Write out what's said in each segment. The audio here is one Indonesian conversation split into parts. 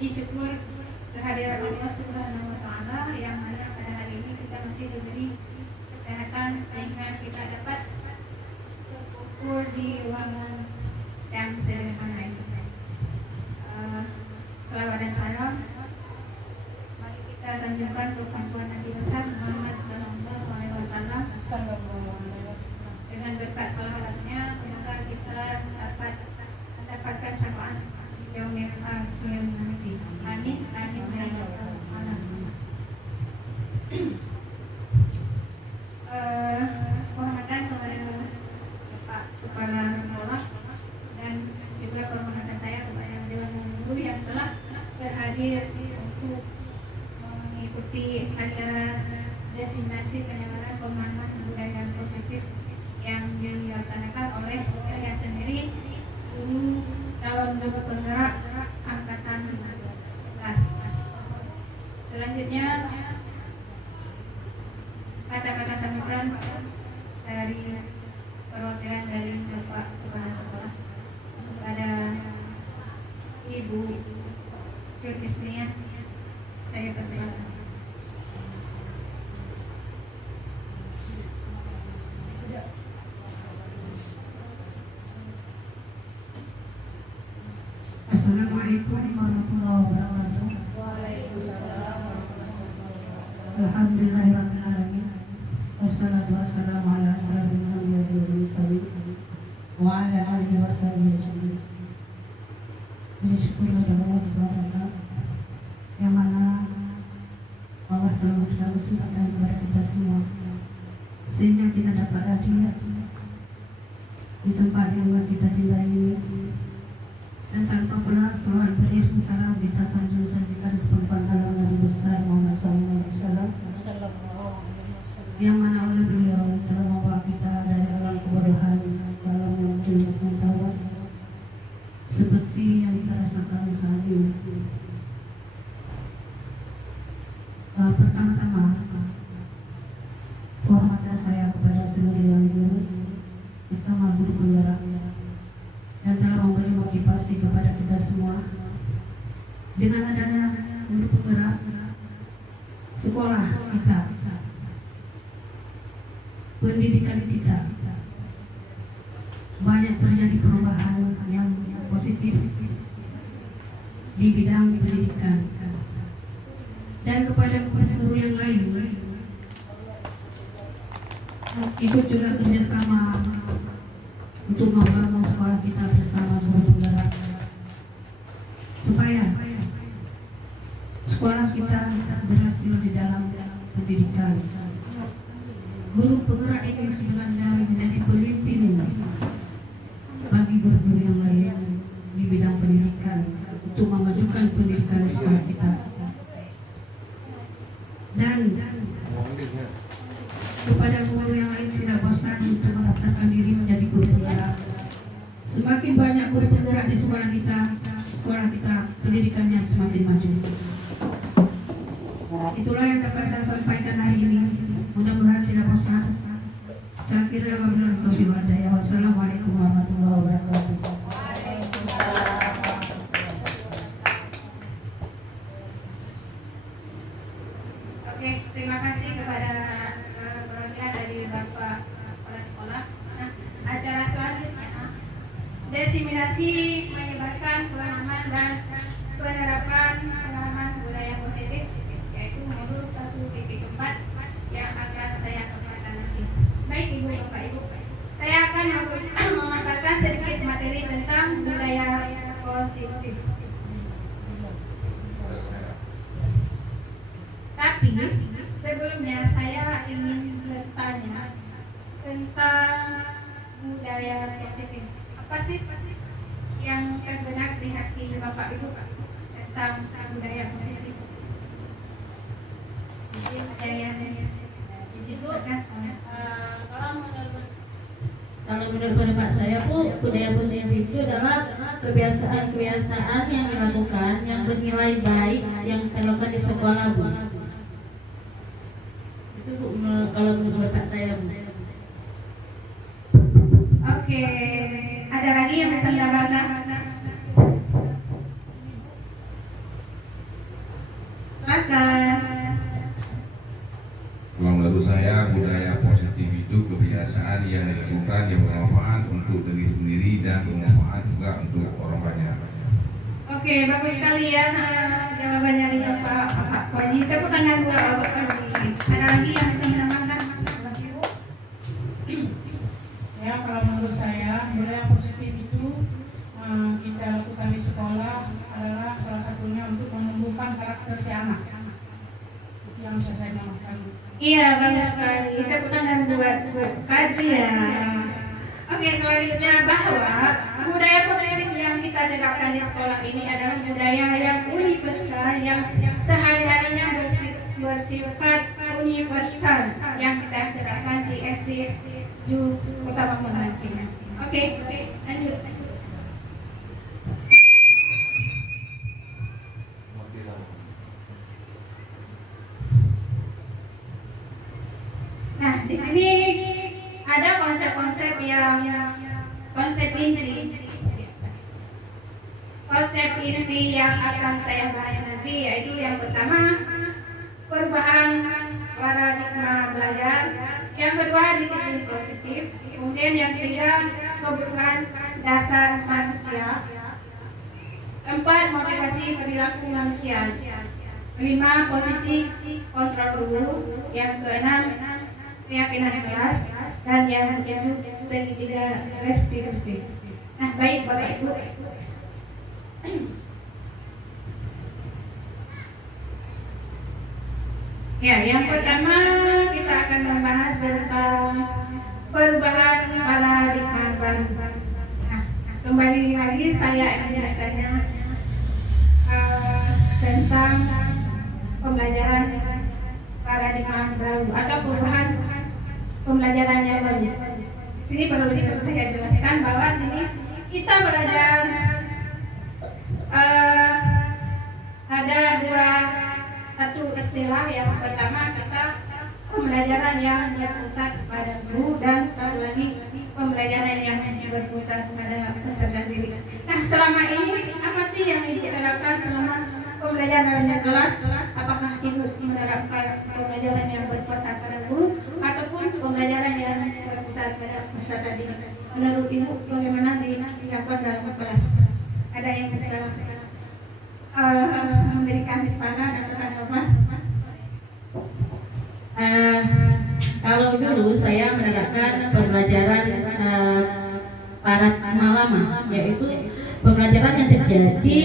puji syukur kehadiran Allah Subhanahu wa Ta'ala yang mana pada hari ini kita masih diberi kesehatan sehingga kita dapat berkumpul di ruangan yang sederhana ini. Selawat dan salam mari kita sanjungkan kepada Nabi besar Muhammad Sallallahu Alaihi Wasallam. Dengan berkat salawatnya semoga kita dapat mendapatkan syafaat yaumil akhir nanti. Amin amin ya rabbal alamin. Penghormatan kepada Bapak Kepala Sekolah dan juga penghormatan saya kepada Dewan Guru yang telah berhadir untuk mengikuti acara diseminasi penyebaran pemahaman budaya positif yang dilaksanakan oleh saya sendiri, guru calon guru penggerak angkatan 11. Selanjutnya kata-kata sambutan dari perwakilan dari Bapak Kepala Sekolah kepada Ibu Firmisnia, saya persilakan. Assalamualaikum warahmatullahi wabarakatuh. Waalaikumsalam. Alhamdulillahirabbil alamin. Wassalatu wassalamu ala asyrafil anbiya'i wal mursalin wa ala alihi washabihi ajmain. Puji syukur kepada Allah Subhanahu wa Ta'ala yang mana Allah telah memberikan kesempatan kepada kita semua sehingga kita dapat hadir di tempat yang kita cintai ini. Dan tanpa pula selalu beriring salam kita sanjung-sanjungkan kepada Nabi besar Muhammad SAW yang mana oleh beliau telah membawa kita dari alam kebodohan ke alam yang penuh pengetahuan seperti yang kita rasakan saat ini. Pertama-tama penghormatan saya kepada seluruh yang guru, terutama guru penggerak yang telah memberi motivasi kepada kita semua. Dengan adanya guru penggerak sekolah kita, pendidikan kita, banyak terjadi perubahan yang positif di bidang pendidikan. Dan kepada guru-guru yang lain, ikut juga kerjasama untuk membangun sekolah kita bersama guru penggerak supaya sekolah kita berhasil di dalam pendidikan. Guru penggerak ini sebenarnya menjadi pemimpin bagi guru-guru yang lain di bidang pendidikan untuk memajukan pendidikan sekolah kita. Dan kepada guru yang lain tidak bosan untuk mendaftarkan diri menjadi guru penggerak. Semakin banyak guru penggerak di sekolah kita pendidikannya semakin maju. Itulah yang dapat saya sampaikan hari ini. Mudah-mudahan tidak bosan. Saya kira wabillahi taufiq wal hidayah. Wassalamualaikum warahmatullahi wabarakatuh. Oke, terima kasih kepada perwakilan dari Bapak Kepala Sekolah. Nah, acara selanjutnya diseminasi menyebarkan pemahaman dan penerapan pengalaman budaya positif, yaitu modul 1.4 yang akan saya kemukakan nanti. Baik Ibu, Bapak Ibu, saya akan memaparkan sedikit materi tentang budaya positif. Tapi sebelumnya saya ingin bertanya tentang budaya positif. Apa sih yang terbenak di hati Bapak Ibu tentang budaya positif? Kalau menurut pendapat saya budaya positif itu adalah kebiasaan-kebiasaan yang dilakukan yang bernilai baik yang dilakukan di sekolah, Bu. Itu Bu, kalau menurut pendapat saya, Bu. Oke, ada lagi yang bisa menambahkan? dilakukan yang bermanfaat untuk diri sendiri dan bermanfaat juga untuk orang banyak. Oke, bagus sekali ya jawabannya dari Pak Waji. Tepuk tangan buat Bapak Waji. Ada lagi yang bisa menambahkan? Ya, kalau menurut saya budaya positif itu kita lakukan di sekolah adalah salah satunya untuk menumbuhkan karakter si anak. Itu yang bisa saya tambahkan. Iya, bagus sekali. Tepuk tangan buat Kadri ya. Oke, selanjutnya bahwa budaya positif yang kita terapkan di sekolah ini adalah budaya yang universal, yang sehari-harinya bersifat universal yang kita terapkan di SD Kota Bangun nanti. Oke, lanjut. Nah, di sini ada konsep-konsep konsep inti yang akan saya bahas nanti, yaitu yang pertama perubahan paradigma belajar, yang kedua disiplin positif, kemudian yang ketiga kebutuhan dasar manusia, keempat motivasi perilaku manusia, kelima posisi kontrol tubuh, yang keenam keyakinan kelas, dan yang ketujuh segitiga restitusi. Nah, baik Bapak Ibu. Ya, yang pertama kita akan membahas tentang perubahan paradigma baru. Nah, kembali lagi saya ingin bertanya tentang pembelajaran paradigma baru atau perubahan pembelajaran yang baru. Sini perlu saya jelaskan bahwa sini kita belajar ada satu istilah. Yang pertama kita pembelajaran yang berpusat pada guru, dan satu lagi pembelajaran yang berpusat pada peserta didik. Nah, selama ini apa sih yang diterapkan selama pembelajaran dalam kelas? Apakah Ibu menerapkan pembelajaran yang berpusat pada guru ataupun pembelajaran yang berpusat pada peserta didik? Menurut Ibu bagaimana dilakukan dalam kelas? Ada yang bisa memberikan saran atau tanggapan? Kalau dulu saya menerapkan pembelajaran paradigma lama, yaitu pembelajaran yang terjadi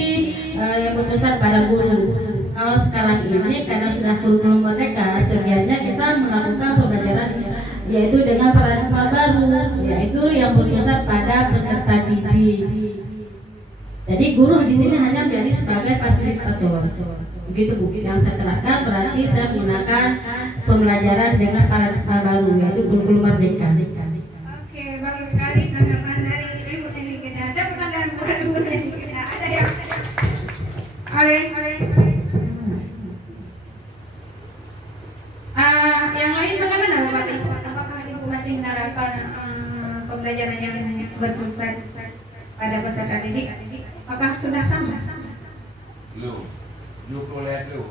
yang berpusat pada guru. Kalau sekarang ini karena sudah kurikulum merdeka, sebenarnya kita melakukan pembelajaran yaitu dengan paradigma baru, yaitu yang berpusat pada peserta didik. Jadi guru di sini hanya menjadi sebagai fasilitator. Begitu Bu, yang saya terapkan berarti saya menggunakan pembelajaran dengan paradigma baru, yaitu kurikulum merdeka. Oke, bagus sekali tanggapan dari Ibu Neni kita. Ada pertanyaan buat Ibu Neni kita. Ada yang yang lain bagaimana Bapak Ibu? Apakah Ibu masih menerapkan pembelajaran yang berpusat pada peserta didik? Apakah sudah sama? Lu boleh lu.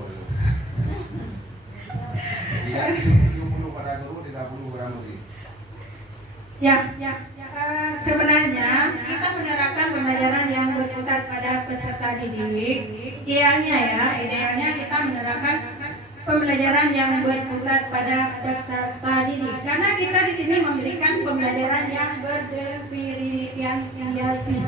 Tidak perlu pada guru, tidak perlu pada murid. Sebenarnya kita menerapkan pembelajaran yang berpusat pada peserta didik. Idealnya kita menerapkan pembelajaran yang berpusat pada peserta didik, karena kita di sini memberikan pembelajaran yang berdiferensiasi.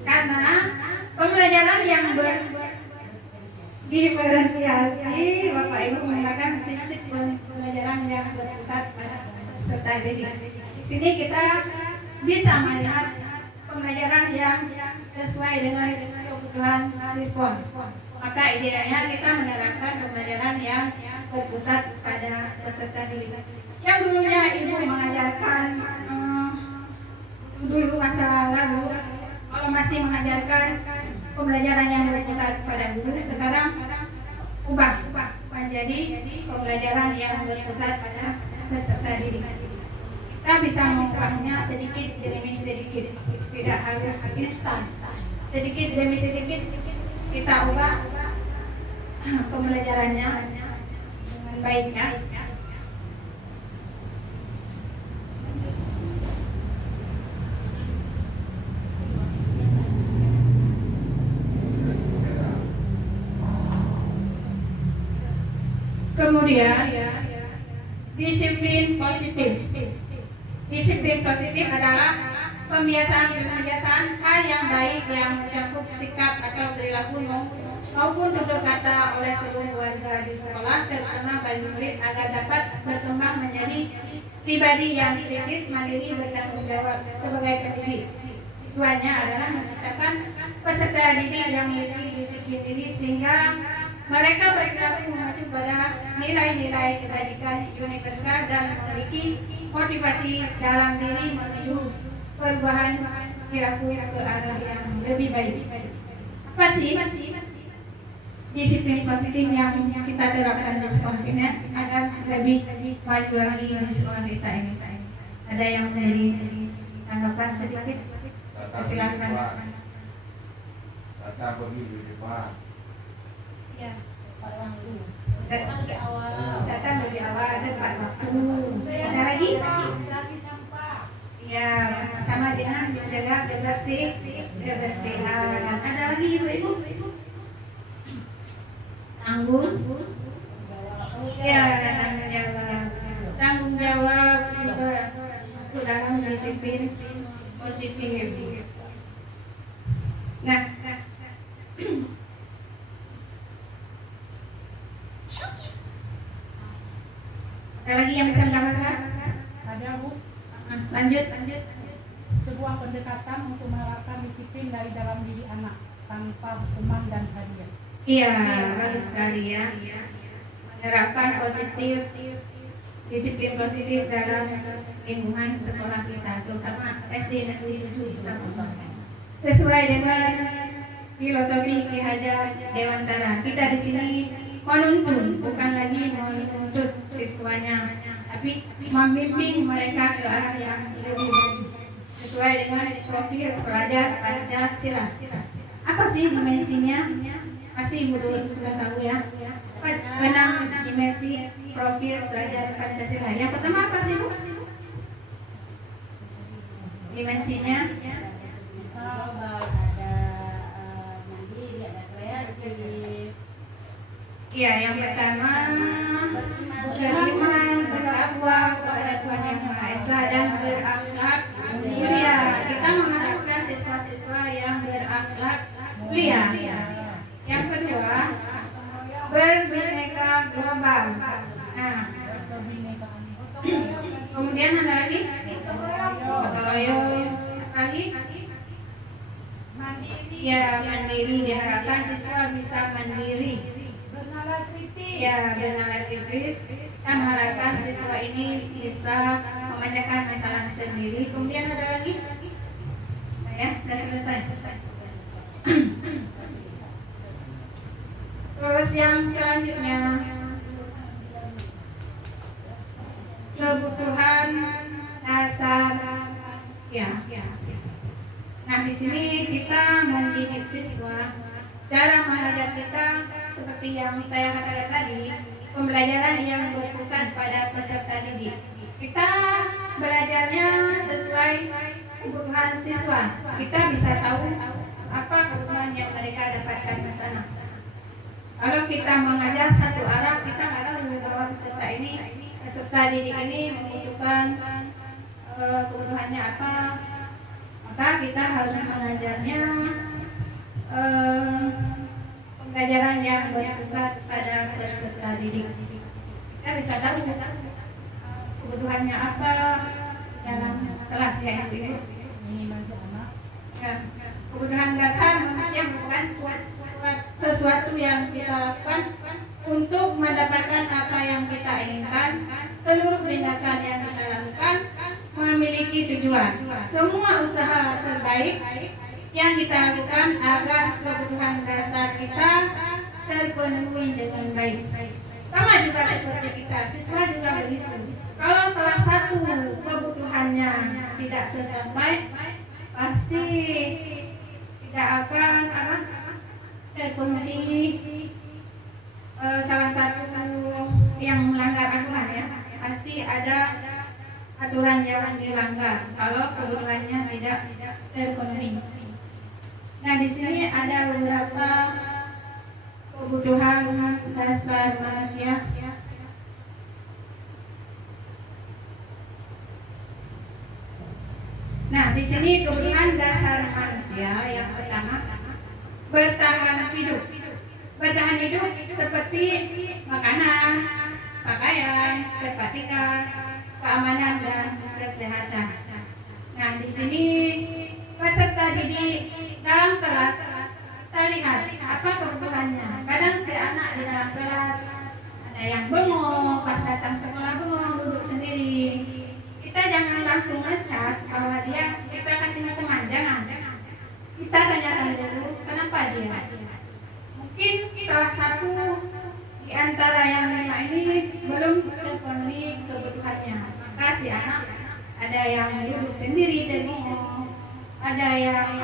Karena pembelajaran yang berdiferensiasi, Bapak Ibu menggunakan prinsip pembelajaran yang berpusat pada peserta didik. Di sini kita bisa melihat pembelajaran yang sesuai dengan kebutuhan siswa. Maka idealnya kita menerapkan pembelajaran yang berpusat pada peserta didik. Yang dulunya Ibu mengajarkan dulu masa lalu, kalau masih mengajarkan pembelajaran yang berpusat pada guru, sekarang ubah menjadi pembelajaran yang berpusat pada peserta didik. Kita bisa mengubahnya sedikit demi sedikit, tidak harus instan. Sedikit demi sedikit kita ubah pembelajarannya dengan baik ya. Kemudian disiplin positif. Disiplin positif adalah pembiasaan hal yang baik yang mencakup sikap atau perilaku maupun tutur kata oleh seluruh warga di sekolah, terutama bagi murid agar dapat berkembang menjadi pribadi yang kritis, mandiri, bertanggung jawab sebagai pendidik. Tujuannya adalah menciptakan peserta didik yang memiliki disiplin diri sehingga mereka berperilaku mengacu pada nilai-nilai kebajikan universal dan memiliki motivasi dalam diri menuju perubahan perilaku ke arah yang lebih baik. Apa sih disiplin positif yang kita terapkan di sekolah ini agar lebih maju lagi di sekolah kita ini? Ada yang dari tanggapan sedikit? Silakan. Data pemilu di Pak. Ya. Datang di awal. Datang lebih awal, tepat waktu. Ada lagi? Ya, sama dengan menjaga kebersihan. Ada lagi ibu-ibu? Tanggung. Ya, tanggung jawab juga masuk dalam disiplin positif. Nah. Ada lagi yang bisa menambahkan? Ada Bu, Lanjut. sebuah pendekatan untuk menerapkan disiplin dari dalam diri anak tanpa hukuman dan hadiah. Iya, bagus sekali ya. Menerapkan disiplin positif dalam lingkungan sekolah kita, terutama SD 7 kita. Sesuai dengan filosofi Ki Hajar Dewantara, kita di sini menuntun, bukan lagi menuntut siswanya, tapi membimbing mereka ke arah yang lebih maju sesuai dengan profil pelajar Pancasila. Apa sih dimensinya? Pasti Ibu sudah tahu ya. 6 dimensi profil pelajar Pancasila. Yang pertama apa sih Bu? Dimensinya Global, ada mandiri, ada kreatif. iya, yang pertama beriman, bertakwa kepada Tuhan Yang Maha Esa dan berakhlak mulia. Kita mengharapkan siswa-siswa yang berakhlak mulia. Yang kedua, berbineka global. Nah, kemudian ada lagi gotong royong. Lagi ya, mandiri. Diharapkan siswa bisa mandiri. Ya, bernalar kritis. Kita mengharapkan siswa ini bisa memecahkan masalah sendiri. Kemudian ada lagi? Nah, ya, sudah selesai. Terus yang selanjutnya, kebutuhan dasar ya. Nah, di sini kita mendidik siswa. Cara mengajar kita seperti yang saya katakan tadi, pembelajaran yang berpusat pada peserta didik. Kita belajarnya sesuai kebutuhan siswa. Kita bisa tahu apa kebutuhan yang mereka dapatkan di sana. Kalau kita mengajar satu arah, kita nggak tahu bahwa peserta didik ini membutuhkan kebutuhannya apa. Maka kita harus mengajarnya pembelajaran yang berpusat pada peserta didik. Kita bisa tahu kebutuhannya apa dalam kelas ya itu. Ya, kebutuhan dasar manusia bukan sesuatu yang kita lakukan untuk mendapatkan apa yang kita inginkan. Seluruh tindakan yang kita lakukan memiliki tujuan. Semua usaha terbaik yang kita lakukan agar kebutuhan dasar kita terpenuhi dengan baik. Sama juga seperti kita, siswa juga begitu. Kalau salah satu kebutuhannya tidak sesuai, pasti tidak akan terpenuhi yang melanggar aturan ya, pasti ada aturan yang dilanggar kalau kebutuhannya tidak terpenuhi. Nah, di sini ada beberapa kebutuhan dasar manusia. Nah, di sini kebutuhan dasar manusia yang pertama bertahan hidup. Bertahan hidup seperti makanan, pakaian, tempat tinggal, keamanan dan kesehatan. Nah, di sini peserta didik dalam kelas kita lihat apa kebutuhannya. Kadang si anak di dalam kelas ada yang bengong, pas datang sekolah bengong, duduk sendiri. Kita jangan langsung ngecas bahwa dia kita kasih hukuman, jangan. Kita tanyakan dulu kenapa dia. Mungkin salah satu di antara yang 5 ini belum terpenuhi kebutuhannya. Maka si anak ada yang duduk sendiri bengong, ada yang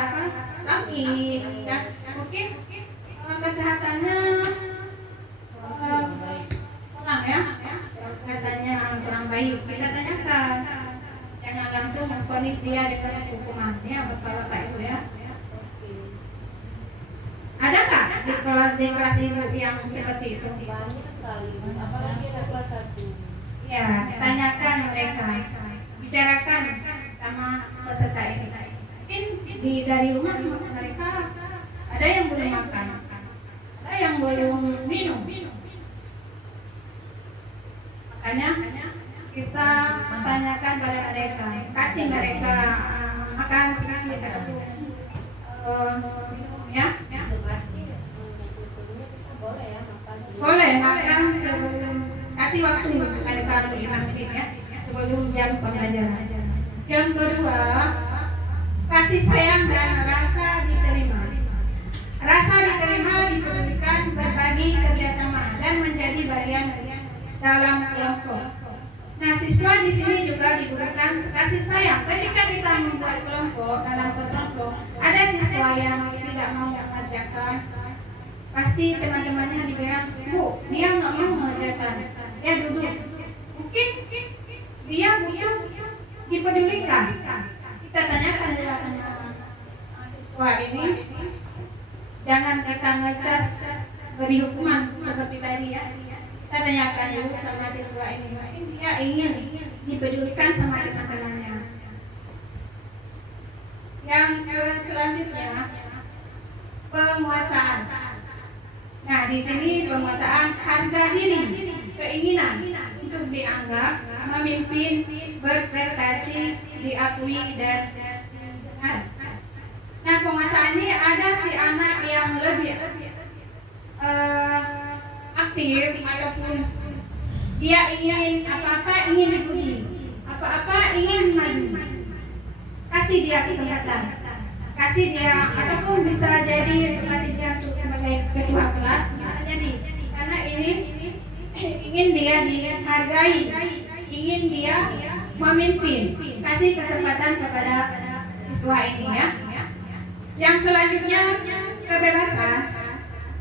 sakit, ya. Mungkin kesehatannya kurang ya, kesehatannya kurang baik. Kita tanyakan, jangan langsung memvonis dia dengan hukuman ya, bapak-bapak ibu ya. Adakah di kelas ibu yang seperti itu? Banyak sekali, apalagi anak kelas 1. Ya, tanyakan mereka, bicarakan sama peserta ini. Mungkin dari rumah mereka ada yang belum makan, ada yang belum minum. Makanya kita tanyakan pada mereka, kasih mereka makan sedikit ya. Boleh makan sebelum, kasih waktu untuk mereka 5 menit ya, sebelum jam pembelajaran. Yang kedua, kasih sayang dan rasa diterima. Rasa diterima diperlukan berbagi kerjasama dan menjadi bagian dalam kelompok. Nah, siswa di sini juga dibutuhkan kasih sayang. Ketika kita membuat kelompok, dalam kelompok ada siswa yang tidak mau mengerjakan, pasti teman-temannya dibilang, Bu, dia nggak mau mengerjakan, dia duduk. Mungkin dia butuh dipedulikan. Kita tanyakan juga sama siswa ini, jangan kita ngecas beri hukuman seperti tadi ya. Kita tanyakan dulu sama siswa ini, dia ingin dipedulikan sama teman-temannya. Yang selanjutnya, penguasaan. Nah, di sini penguasaan harga diri, keinginan untuk dianggap memimpin, berprestasi, diakui dan didengar. Nah, penguasaan ini ada si anak yang lebih aktif ataupun dia ingin apa-apa ingin dipuji, apa-apa ingin maju. Kasih dia kesempatan, kasih dia ataupun bisa jadi kasih dia sebagai ketua kelas, bisa jadi karena ini ingin dia dihargai, ingin dia memimpin. Kasih kesempatan kepada siswa ini ya. Yang selanjutnya kebebasan,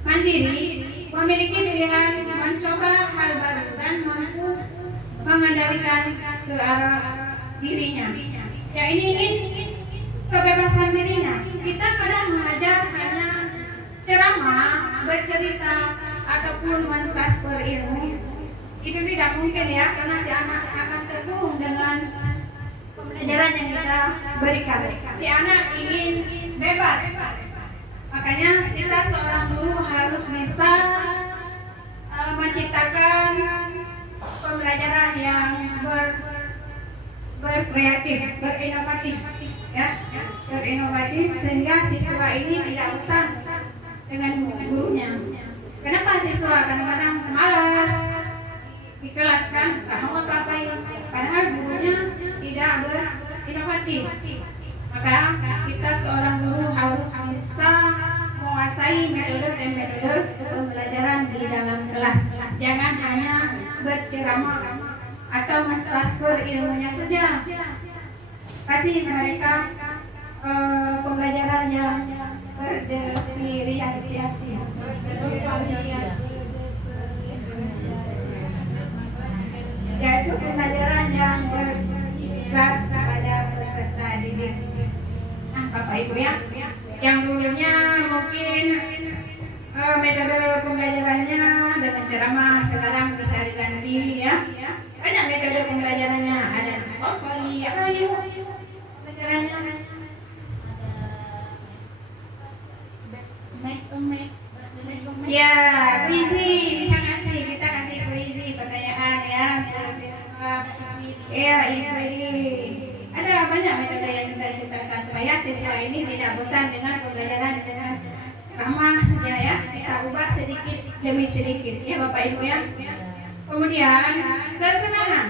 mandiri, memiliki pilihan mencoba hal baru dan mampu mengendalikan ke arah dirinya. Ya, ini ingin kebebasan dirinya. Kita kadang mengajar hanya ceramah, bercerita ataupun mentransfer ilmu. Itu tidak mungkin ya, karena si anak akan terkurung dengan pembelajaran yang kita berikan. Si anak ingin bebas. Makanya kita seorang guru harus bisa menciptakan pembelajaran yang berkreatif, berinovatif, ya, berinovatif sehingga siswa ini tidak bosan dengan gurunya. Kenapa siswa kadang-kadang malas di kelas kan, nggak mau apa-apain, padahal gurunya tidak berinovatif. Maka kita seorang guru harus bisa menguasai metode pembelajaran di dalam kelas. Jangan hanya berceramah atau mentransfer ilmunya saja. Kasih mereka pembelajaran yang berdifferensiasi. yaitu pembelajaran yang bersifat pada peserta didik. Nah, Bapak Ibu ya, yang dulunya mungkin metode pembelajarannya dengan ceramah, sekarang bisa diganti ya. Banyak metode pembelajarannya, ada discovery, apa lagi Bu? Pembelajarannya ya, kuisi bisa kasih, kita kasih kuisi pertanyaan ya, siswa ya, inquiry. Ada banyak metode yang kita ciptakan supaya siswa ini tidak bosan dengan pembelajaran dengan ceramah saja ya, kita ubah sedikit demi sedikit ya Bapak Ibu ya. Kemudian kesenangan,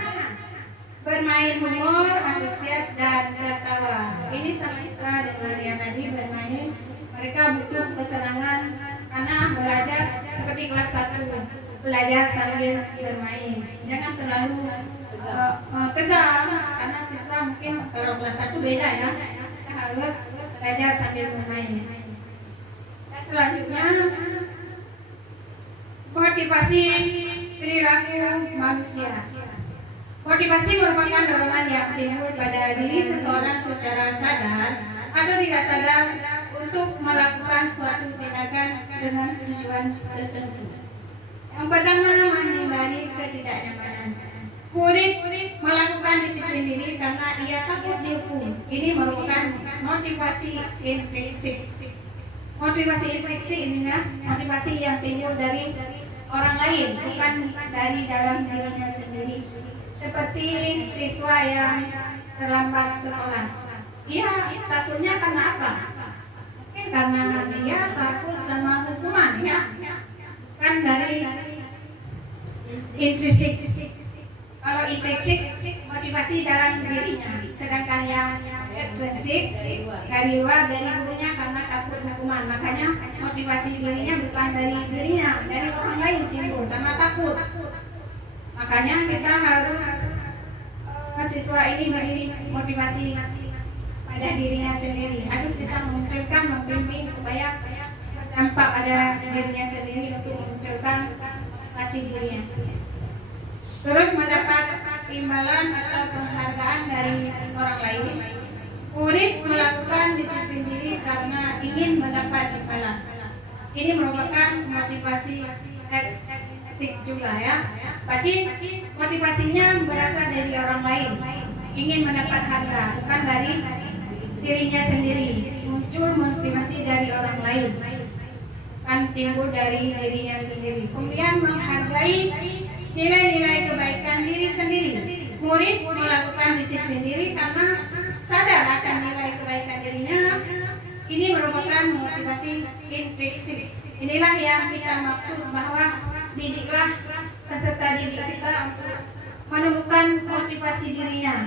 bermain humor, antusias dan tertawa. Ini sama dengan yang tadi bermain. Mereka butuh kesenangan karena belajar seperti kelas 1, belajar sambil bermain. Jangan terlalu tegang karena siswa mungkin kalau kelas 1 beda ya. Kita harus belajar sambil bermain. Selanjutnya motivasi perilaku manusia. Motivasi merupakan dorongan yang timbul pada diri seseorang secara sadar atau tidak sadar untuk melakukan suatu tindakan dengan tujuan tertentu. Yang pertama, menghindari ketidaknyamanan. Murid melakukan disiplin diri karena ia takut dihukum. Ini merupakan motivasi intrinsik. Motivasi intrinsik ini ya, motivasi yang timbul dari orang lain, bukan dari dalam dirinya sendiri. Seperti siswa yang terlambat sekolah. Ia takutnya karena apa? Mungkin karena dia takut sama hukuman ya. Kan dari intrinsik. Kalau intrinsik motivasi dalam dirinya, sedangkan yang ekstrinsik dari luar, dari gurunya karena takut hukuman. Makanya motivasi dirinya bukan dari dirinya, dari orang lain timbul karena takut. Makanya kita harus siswa ini motivasi pada dirinya sendiri. Harus kita munculkan, membimbing supaya berdampak pada dirinya sendiri untuk memunculkan motivasi dirinya. Terus mendapat imbalan atau penghargaan dari orang lain. Murid melakukan disiplin diri karena ingin mendapat imbalan. Ini merupakan motivasi ekstrinsik juga ya. Berarti motivasinya berasal dari orang lain, ingin mendapat harga, bukan dari dirinya sendiri. Muncul motivasi dari orang lain, kan timbul dari dirinya sendiri. Kemudian menghargai nilai-nilai kebaikan diri sendiri. Murid melakukan disiplin diri karena sadar akan nilai kebaikan dirinya. Ini merupakan motivasi intrinsik. Inilah yang kita maksud bahwa didiklah peserta didik kita untuk menemukan motivasi dirinya,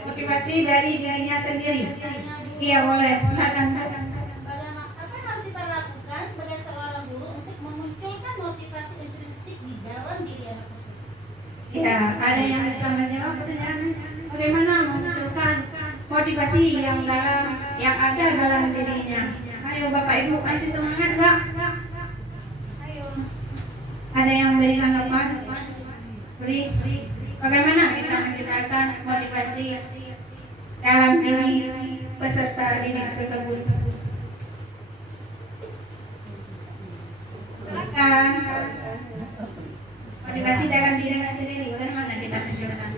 motivasi dari dirinya sendiri. Iya boleh, silakan. Apa yang harus kita lakukan sebagai seorang guru untuk memunculkan motivasi intrinsik di dalam diri anak tersebut? Ya, ada yang bisa menjawab pertanyaan bagaimana memunculkan motivasi yang ada dalam dirinya. Ayo Bapak Ibu, masih semangat enggak? Ayo. Ada yang beri tanggapan? Beri. Bagaimana kita menciptakan motivasi dalam diri peserta didik tersebut? Silakan. Motivasi dalam diri sendiri, bagaimana kita menciptakan?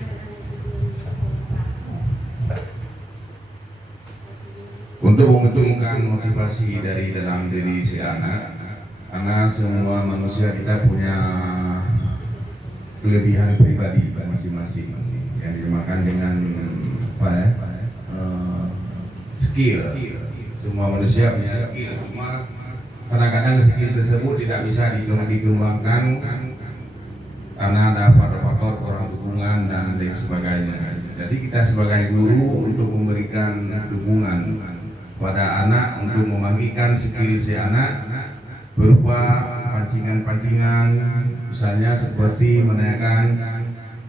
Untuk memunculkan motivasi dari dalam diri si anak, karena semua manusia kita punya kelebihan pribadi masing-masing yang dinamakan dengan apa ya, skill. Semua manusia punya skill, cuma kadang-kadang skill tersebut tidak bisa dikembangkan karena ada faktor-faktor kurang dukungan dan lain sebagainya. Jadi kita sebagai guru untuk memberikan dukungan pada anak untuk membagikan skill si anak berupa pancingan-pancingan, misalnya seperti menanyakan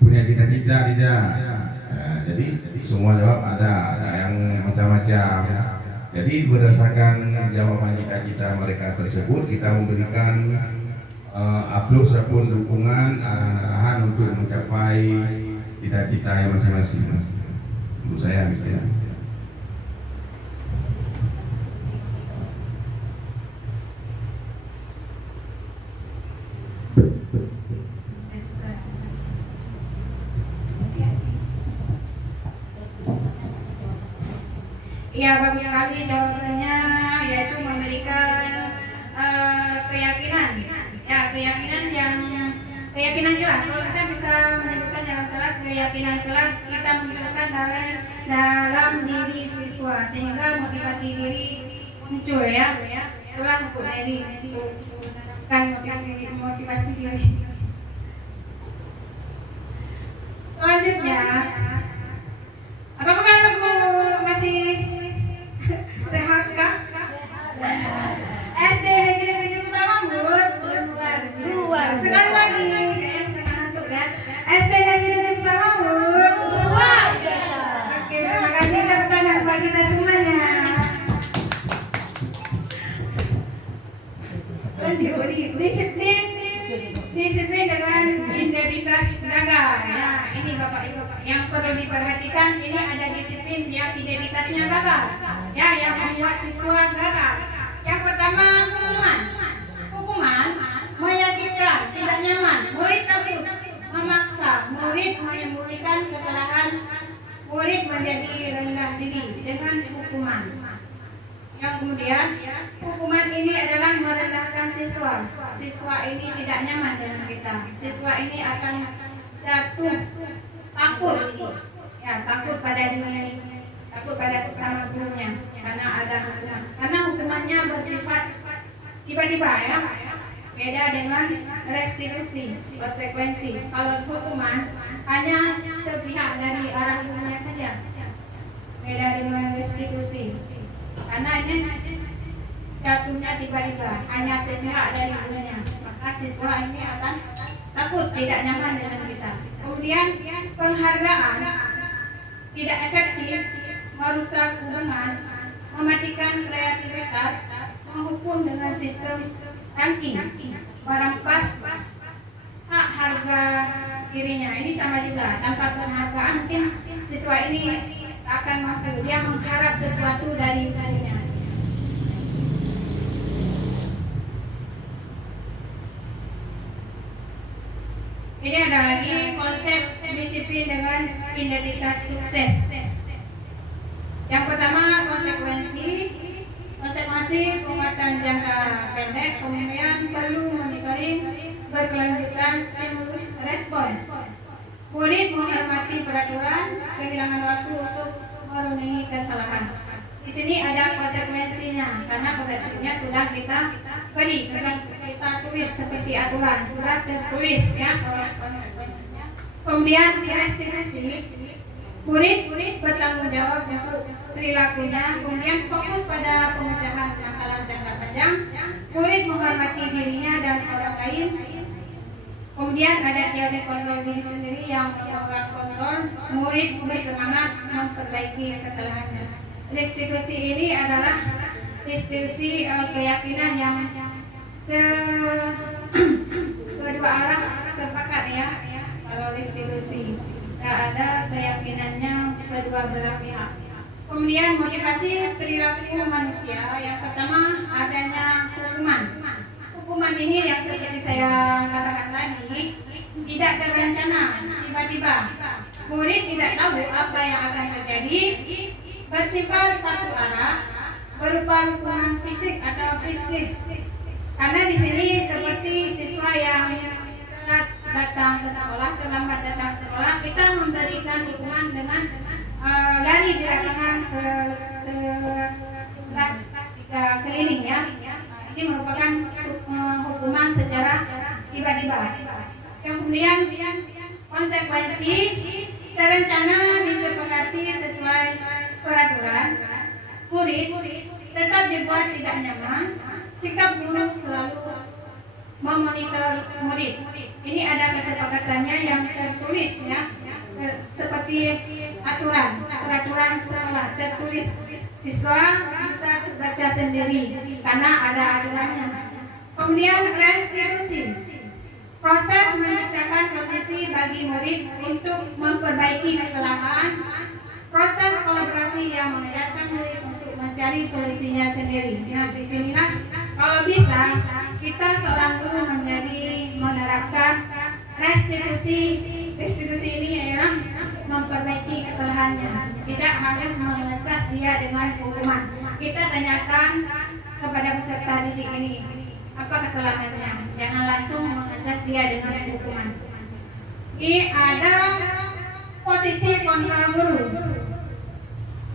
punya cita-cita tidak. Jadi semua jawab ada yang macam-macam. Jadi berdasarkan jawaban cita-cita mereka tersebut, kita memberikan aplaus ataupun dukungan, arahan-arahan untuk mencapai cita-cita yang masing-masing. Menurut saya gitu ya. Iya, bagus sekali jawabannya, yaitu memberikan keyakinan, ya keyakinan jelas. Kalau kita bisa menyebutkan dalam kelas keyakinan kelas, kita munculkan dalam diri siswa sehingga motivasi diri muncul ya. Itulah untuk diri itu kan motivasi diri. Selanjutnya, apakah kamu masih sehat kah? SD Negeri 7 Utama luar biasa. Sekali lagi, jangan ngantuk ya. SD Negeri 7 Utama luar biasa. Oke, terima kasih tepuk tangan buat kita semuanya. Lanjut, disiplin dengan identitas jaga. Ya, ini Bapak Ibu yang perlu diperhatikan, ini ada disiplin yang identitasnya gagal. Ya, yang membuat siswa gagal. Yang pertama, hukuman meyakinkan, tidak nyaman, murid takut, memaksa murid menyembunyikan kesalahan, murid menjadi rendah diri dengan hukuman. Yang kemudian, hukuman ini adalah merendahkan siswa. Siswa ini tidak nyaman dengan kita. Siswa ini akan jatuh takut, ya takut pada dirinya, takut pada sama gurunya karena ada hukuman. Karena hukumannya bersifat tiba-tiba ya, beda dengan restitusi, konsekuensi. Kalau hukuman hanya sepihak dari arah gurunya saja, beda dengan restitusi. Karena ini jatuhnya tiba-tiba, hanya sepihak dari gurunya, maka siswa ini akan takut, tidak nyaman dengan kita. Kemudian penghargaan tidak efektif, merusak hubungan, mematikan kreativitas, menghukum dengan sistem ranking, merampas hak harga dirinya. Ini sama juga, tanpa penghargaan mungkin siswa ini akan mampu, dia mengharap sesuatu dari dirinya. Ini ada lagi konsep disiplin dengan identitas sukses. Yang pertama konsekuensi penguatan jangka pendek, kemudian perlu monitoring berkelanjutan, stimulus respon. Murid menghormati peraturan, kehilangan waktu untuk memenuhi kesalahan. Di sini ada konsekuensinya, karena konsekuensinya sudah kita beri, kita tulis seperti aturan, sudah tertulis ya konsekuensinya. Kemudian restitusi, murid bertanggung jawab untuk perilakunya, kemudian fokus pada pemecahan masalah jangka panjang, murid menghormati dirinya dan orang lain. Kemudian ada teori kontrol diri sendiri yang melakukan kontrol, murid bersemangat memperbaiki kesalahannya. Restitusi ini adalah restitusi keyakinan yang kedua arah sepakat ya. Kalau restitusi ada keyakinannya kedua belah pihak. Kemudian motivasi perilaku manusia, yang pertama adanya hukuman. Hukuman ini yang seperti saya katakan tadi tidak terencana, tiba-tiba. Murid tidak tahu apa yang akan terjadi, bersifat satu arah, berupa hukuman fisik atau psikis. Karena di sini seperti siswa yang telat datang ke sekolah, terlambat datang ke sekolah, kita memberikan hukuman dengan lari di lapangan sejumlah 3 keliling ya. Ini merupakan hukuman secara tiba-tiba. Yang kemudian konsekuensi terencana, disepakati sesuai peraturan. Murid tetap dibuat tidak nyaman. Sikap guru selalu memonitor murid. Ini ada kesepakatannya yang tertulis ya, seperti peraturan sekolah tertulis. Siswa bisa baca sendiri karena ada aturannya. Kemudian restitusi, proses menciptakan kondisi bagi murid untuk memperbaiki memperbaiki kesalahan, proses kolaborasi yang mengajarkan murid untuk mencari solusinya sendiri. Nah, di sinilah kalau bisa kita seorang guru menerapkan restitusi ini ya, memperbaiki kesalahannya. Tidak harus mengecas dia dengan hukuman. Kita tanyakan kepada peserta didik ini apa kesalahannya. Jangan langsung mengecas dia dengan hukuman. Ini ada posisi kontrol guru.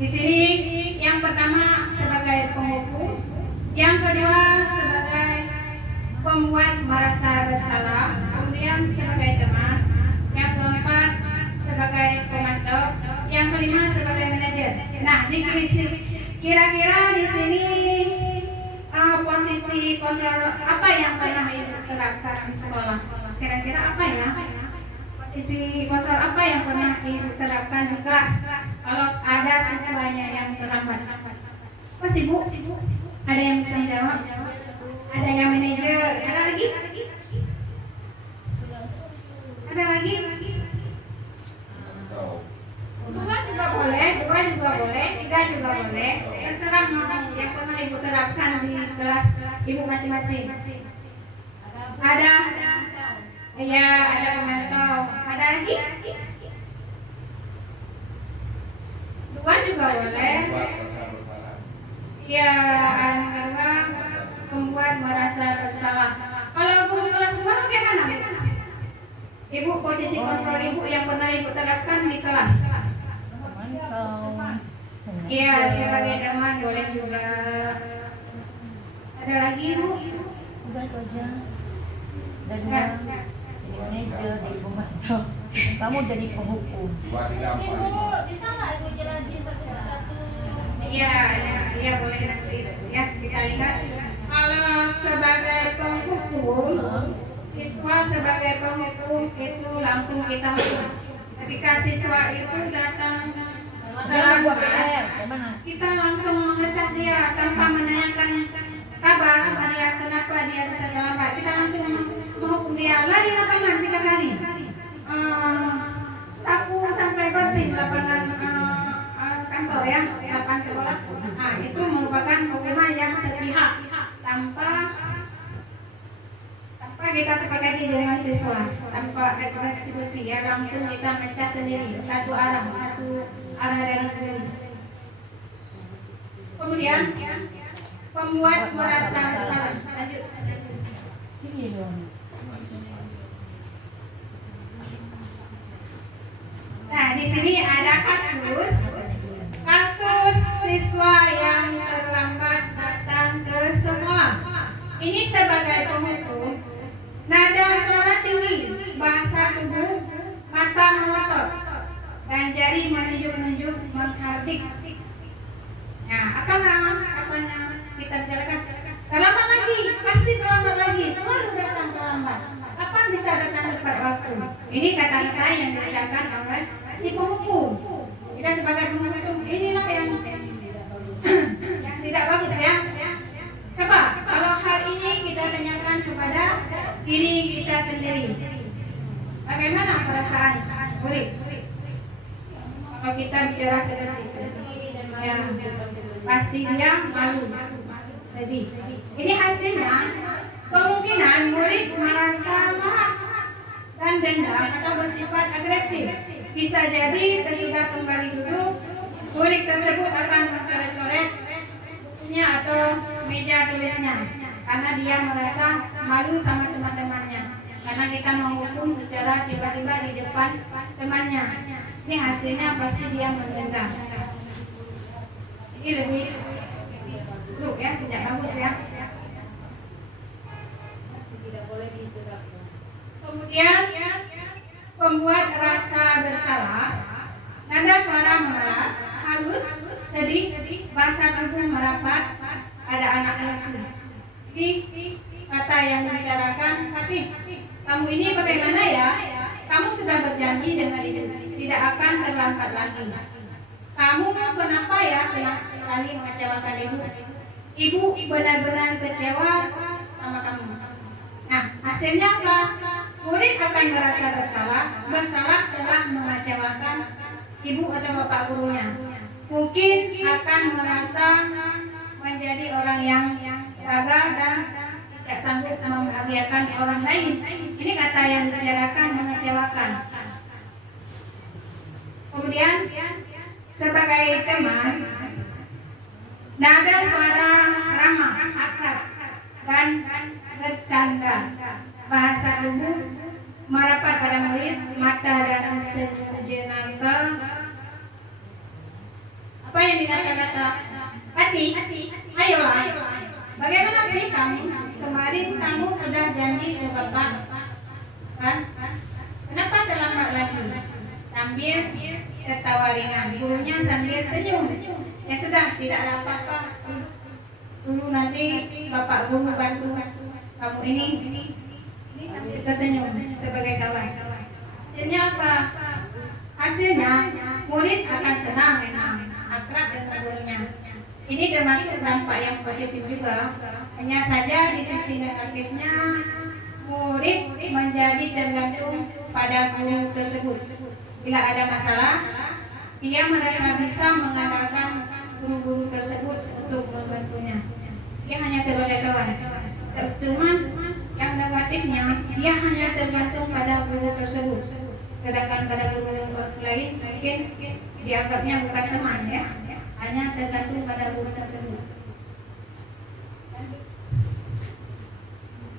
Di sini yang pertama sebagai penghukum, yang kedua sebagai pembuat merasa bersalah, kemudian sebagai teman, yang keempat sebagai komando, yang kelima sebagai manajer. Nah, kira-kira di sini posisi kontrol apa yang pernah Ibu terapkan di sekolah? Kira-kira apa ya? Posisi kontrol apa yang pernah Ibu terapkan di kelas? Kalau ada siswanya yang terlambat, apa sih Bu? Ada yang bisa jawab? Ada yang manajer? Ada lagi? Ada lagi? Dua juga boleh, tiga juga boleh. Terserah yang pernah Ibu terapkan di kelas Ibu masing-masing. Ada? Iya, ada pemantau. Ada lagi? Dua juga boleh. Ya, yang kedua membuat merasa bersalah. Kalau guru kelas 2 bagaimana? Ibu, posisi kontrol Ibu yang pernah Ibu terapkan di kelas. Iya, sebagai teman boleh juga. Ada lagi Bu? Udah itu aja. Dan jadi manajer, jadi pemantau. Kamu jadi penghukum. Ibu, bisa nggak Ibu jelasin satu persatu? Iya boleh nanti ya kita lihat. Kalau sebagai penghukum, siswa sebagai penghukum itu langsung kita hukum. Ketika siswa itu datang terlambat, kita langsung mengecas dia tanpa menanyakan kabar dia kenapa dia bisa terlambat. Kita langsung menghukum dia. Lari lapangan 3 kali. Sapu sampai bersih lapangan kantor ya, lapangan sekolah. Nah, itu merupakan hukuman yang sepihak tanpa kita sepakati dengan siswa, tanpa restitusi ya, langsung kita mecah sendiri satu arah dari guru. Kemudian pembuat merasa bersalah. Lanjut. Nah, di sini ada kasus siswa yang terlambat datang ke sekolah. Ini sebagai penghukum, nada suara tinggi, bahasa tubuh, mata melotot, dan jari menunjuk-nunjuk menghardik. Nah, apanya kita bicarakan? Terlambat lagi, pasti terlambat lagi, selalu datang terlambat. Kapan bisa datang tepat waktu? Ini kata-kata yang diucapkan oleh si penghukum. Kita sebagai penghukum, inilah yang tidak bagus ya. Coba kalau hal ini kita tanyakan kepada diri kita sendiri. Bagaimana perasaan murid? Kalau kita bicara seperti itu, ya pasti dia malu, sedih. Ini hasilnya kemungkinan murid merasa marah dan dendam atau bersifat agresif. Bisa jadi sesudah kembali duduk, murid tersebut akan mencoret-coret bukunya atau meja tulisnya karena dia merasa malu sama teman-temannya, karena kita menghukum secara tiba-tiba di depan temannya. Ini hasilnya pasti dia menendam. Ini lebih buruk ya, tidak bagus ya. Kemudian pembuat rasa bersalah, nada suara memelas, halus, sedih, bahasa tubuh merapat, ada anak lesu. Ini kata yang dibicarakan, Fatih, kamu ini bagaimana ya? Kamu sudah berjanji dengan ibu, tidak akan terlambat lagi. Kamu kenapa ya senang sekali mengecewakan ibu? Ibu benar-benar kecewa sama kamu. Nah, hasilnya apa? murid akan merasa bersalah telah mengecewakan ibu atau bapak gurunya. Mungkin akan merasa menjadi orang yang gagal dan tidak sanggup membahagiakan orang lain. Ini kata yang dibicarakan mengecewakan. Kemudian sebagai teman, nada suara ramah, akrab, dan bercanda, bahasa tubuh merapat pada murid, mata dan sejenak. Apa yang dikata-kata? Hati, ayolah. Bagaimana sih kamu? Kemarin kamu sudah janji ke bapak, kan? Kenapa terlambat lagi? Sambil tertawa ringan, gurunya sambil senyum. Ya sudah, tidak ada apa-apa. Dulu nanti bapak guru bantu kamu ini sambil tersenyum sebagai kawan. Hasilnya apa? Hasilnya murid akan senang, akrab dengan gurunya. Ini termasuk dampak yang positif juga. Hanya saja di sisi negatifnya, murid menjadi tergantung pada guru tersebut. Bila ada masalah, dia merasa bisa mengandalkan guru-guru tersebut untuk membantunya. Dia hanya sebagai kawan. Cuman yang negatifnya, dia hanya tergantung pada guru tersebut. Sedangkan pada guru lain mungkin dianggapnya bukan teman, ya, hanya tergantung pada guru tersebut.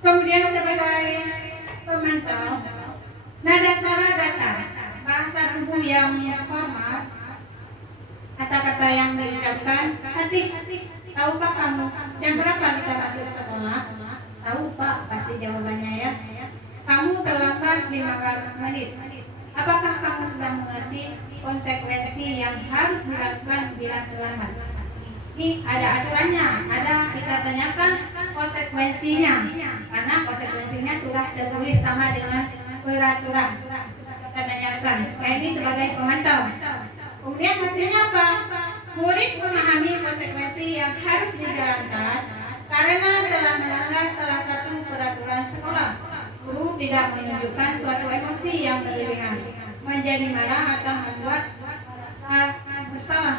Kemudian sebagai pemantau, nada suara datar, bahasa tubuh yang formal, kata-kata yang diucapkan. Hati, tahukah kamu jam berapa kita masuk sekolah? Tahu Pak, pasti jawabannya ya. Kamu terlambat 15 menit. Apakah kamu sudah mengerti konsekuensi yang harus dilakukan bila terlambat? Ini ada aturannya, ada kita tanyakan konsekuensinya, karena konsekuensinya sudah tertulis sama dengan peraturan. Kita tanyakan, ini sebagai pemantau. Kemudian hasilnya apa? Murid memahami konsekuensi yang harus dijalankan karena telah melanggar salah satu peraturan sekolah. Guru tidak menunjukkan suatu emosi yang berlebihan, menjadi marah atau membuat merasa bersalah.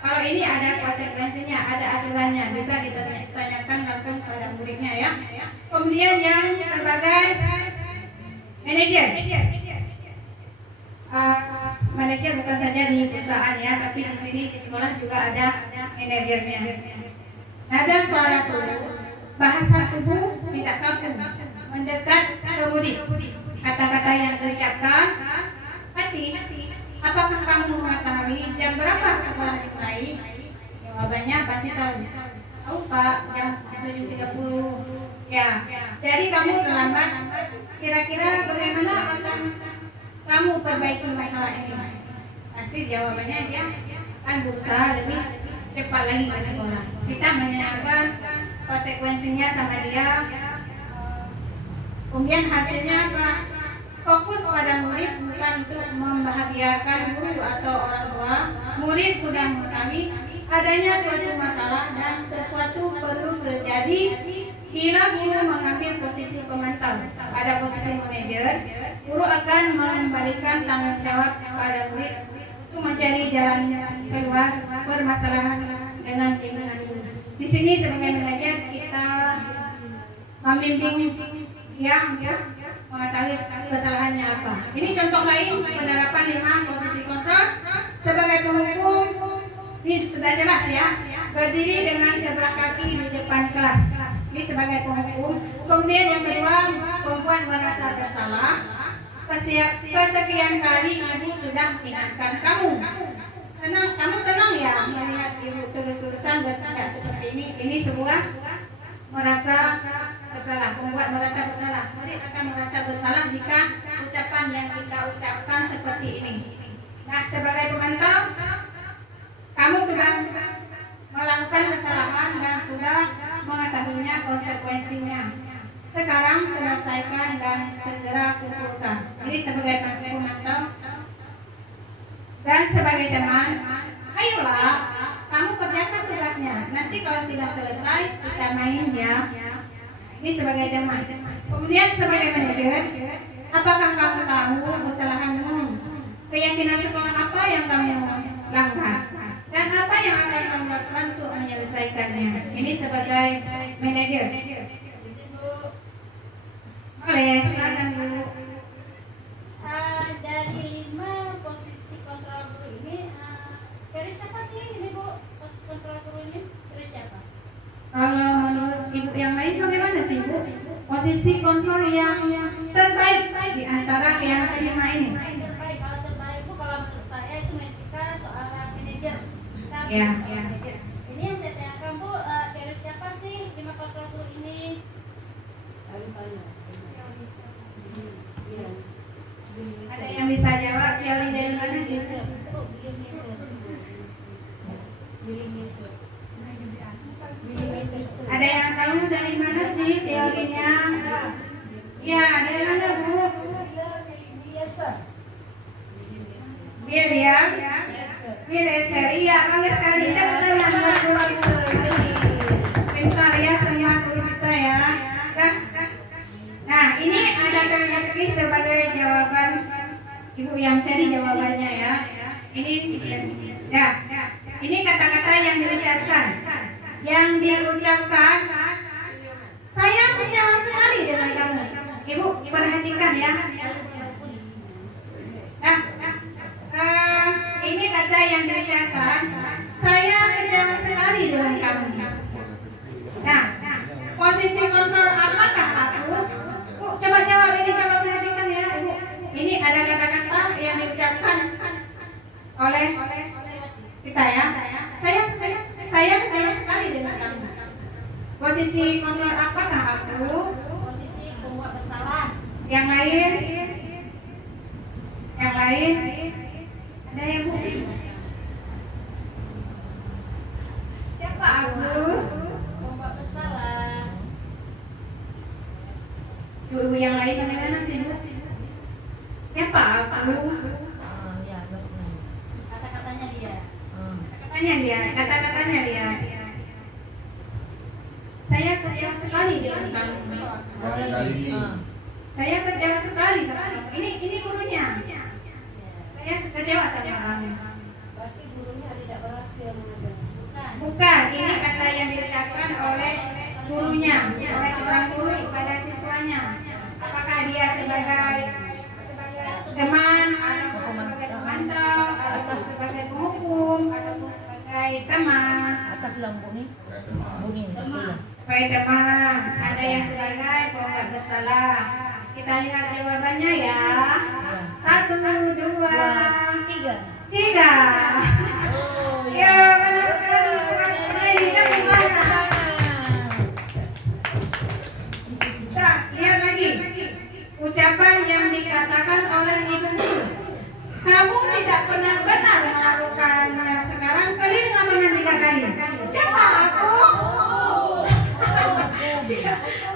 Kalau ini ada konsekuensinya, ada aturannya, bisa kita tanyakan langsung kepada muridnya, ya. Kemudian yang sebagai manajer, manajer bukan saja di perusahaan, ya, tapi di sini di sekolah juga ada manajernya. Nada suara tubuh, bahasa tubuh tidak kaku, mendekat ke murid. Kata-kata yang diucapkan, hati, apakah kamu mengetahui jam berapa sekolah dimulai? Jawabannya pasti tahu. Tahu Pak, jam 7.30. Ya, jadi kamu terlambat. Kira-kira bagaimana akan kamu perbaiki masalah ini? Pasti jawabannya dia akan berusaha lebih cepat lagi ke sekolah. Kita menanyakan konsekuensinya sama dia. Kemudian hasilnya apa? Fokus pada murid bukan untuk membahagiakan guru atau orang tua. Murid sudah mengetahui adanya suatu masalah dan sesuatu perlu terjadi. Bila guru mengambil posisi pemantau pada posisi manajer, guru akan mengembalikan tanggung jawab kepada murid untuk mencari jalan keluar permasalahan dengan bimbingan guru. Di sini sebagai manajer kita membimbing yang mengetahui kesalahannya apa. Ini contoh lain penerapan 5 posisi kontrol. Sebagai penghukum, ini sudah jelas ya, berdiri dengan sebelah kaki di depan kelas. Ini sebagai penghukum. Kemudian yang kedua, perempuan merasa bersalah. Kesekian kali ibu sudah ingatkan kamu. Kamu senang ya melihat ibu terus-terusan bertindak seperti ini. Ini sebuah merasa bersalah, membuat merasa bersalah. Murid akan merasa bersalah jika ucapan yang kita ucapkan seperti ini. Nah, sebagai pemantau, kamu sudah melakukan kesalahan dan sudah mengetahuinya konsekuensinya. Sekarang selesaikan dan segera kumpulkan. Ini sebagai pemantau. Dan sebagai teman, ayolah kamu kerjakan tugasnya. Nanti kalau sudah selesai kita main ya. Ini sebagai teman. Kemudian sebagai manajer, Apakah kamu tahu kesalahanmu? Keyakinan sekolah apa yang kamu langgar? Dan apa yang akan kamu lakukan untuk menyelesaikannya? Ini sebagai manajer. Izin Bu. Boleh, silakan Bu. Dari 5 posisi kontrol guru ini, dari siapa sih ini Bu? Posisi kontrol guru ini dari siapa? Kalau menurut ibu yang lain bagaimana sih Bu? Posisi kontrol yang terbaik di antara yang kelima ini. Terbaik, kalau terbaik Bu, kalau menurut saya itu kita seorang manajer. Kita Ya, seorang ya. manajer. Ini yang saya tanyakan Bu, dari siapa sih 5 kontrol guru ini? Ada yang bisa jawab teori dari mana sih? Bu, Willy Miser. Ada yang tahu dari mana sih teorinya? Ya, dari mana Bu? William? William, iya, bagus sekali. Kita bukan yang guru-guru. Pintar ya semua guru kita ya. Nah, ini ada teka-teki sebagai jawaban Ibu yang cari jawabannya ya. Ini ya. Ini kata-kata yang diucapkan. Yang diucapkan, saya kecewa sekali dengan kamu. Ibu perhatikan ya. Nah, ini kata yang diucapkan, saya kecewa sekali dengan kamu. Nah, posisi kontrol apakah aku? Bu, coba jawab ini, coba perhatikan ya, Ibu. Ini ada kata-kata yang diucapkan oleh kita ya. Saya kecewa sekali dengan kamu. Posisi kontrol apakah aku? Posisi pembuat bersalah. Yang lain? Yang lain? Ada ya Bu? Siapa aku? Pembuat bersalah. Ibu yang lain bagaimana sih Bu? Siapa aku? Kata-katanya dia. Kata-katanya dia. Saya kecewa sekali dengan kamu. Saya kecewa sekali sama kamu. Ini gurunya. Saya kecewa sama kamu. Bukan, ini kata yang diucapkan oleh gurunya, oleh seorang guru kepada siswanya. Apakah dia sebagai teman, ataupun sebagai pemantau, ataupun sebagai penghukum, ataupun sebagai teman? Atas lampu nih. Bunyi. Baik teman, ada yang sebagai pembuat bersalah. Kita lihat jawabannya ya. 1, 2, 3. Oh, Ya, benar sekali. Ini kan gimana? Nah, lihat lagi. Ucapan yang dikatakan oleh ibu guru. Kamu tidak pernah benar melakukannya. Sekarang keliling omongan 3 kali. Siapa aku?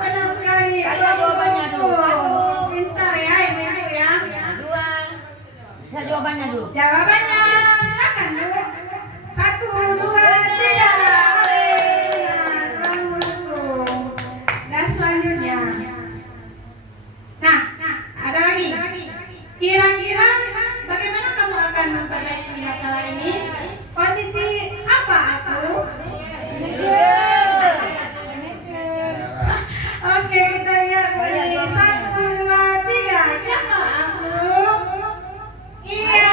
Benar sekali. Kalian jawabannya dulu. Pintar ya ibu-ibu ya. 2. Ya jawabannya dulu. Jawabannya silakan Bu. 1, 2, 3. Kurang mendukung. Dan selanjutnya. Nah, ada lagi. Kira-kira bagaimana kamu akan memperbaiki masalah ini? Posisi apa aku? Oke, kita lihat dari 1, 2, 3. Siapa aku? Iya,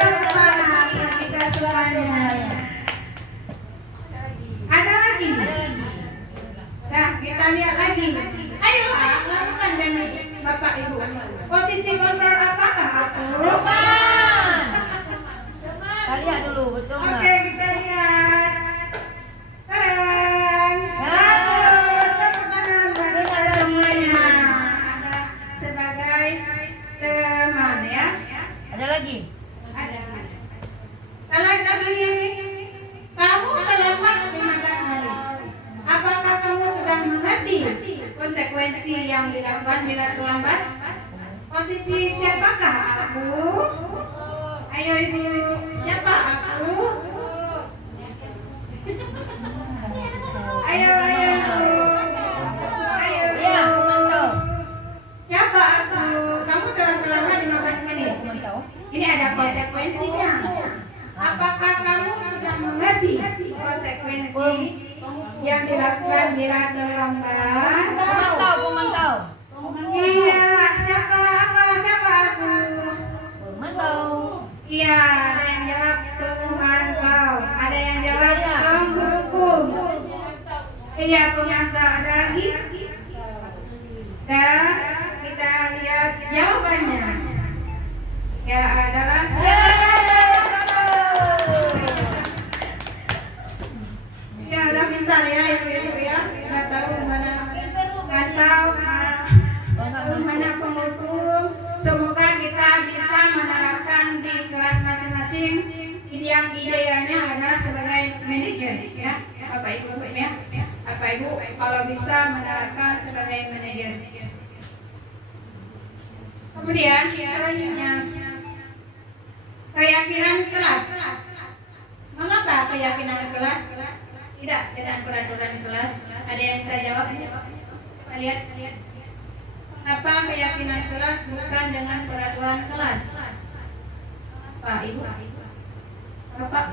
tepat kita semuanya. Ada lagi. Nah, kita lihat lagi. Ayolah, lakukan demi Bapak Ibu. Posisi kontrol apakah aku? Kalian dulu, betul nggak? Oke, kita lihat. Keren. Bagus. Tepuk tangan bagi kita semuanya. Ada sebagai teman ya. Ada lagi? Ada. Lagi. Kamu terlambat 15 menit. Apakah kamu sudah mengerti konsekuensi yang dilakukan bila terlambat? Posisi siapakah aku? Ayo Ibu, siapa aku? Ayo. Ya, mantap. Siapa aku? Ini ada konsekuensinya. Apakah kamu sudah mengerti konsekuensi yang dilakukan bila terlambat? Pemantau. Iya, siapa aku? Pemantau. Iya, ada yang jawab pemantau, ada yang jawab penghukum. Iya, pemantau, ada lagi. Dan kita lihat jawabannya. Ya adalah ya udah pintar ya ibu-ibu ya. Nggak tahu mana pemantau, mana penghukum. Semoga kita bisa menerapkan di kelas masing-masing. Yang idealnya adalah sebagai manajer ya, Bapak Ibu ya. Bapak Ibu kalau bisa menerapkan sebagai manajer. Kemudian selanjutnya keyakinan kelas. Mengapa keyakinan kelas tidak dengan peraturan kelas? Ada yang bisa jawab? Coba lihat. Mengapa keyakinan kelas bukan dengan peraturan kelas? Pak Ibu, Bapak,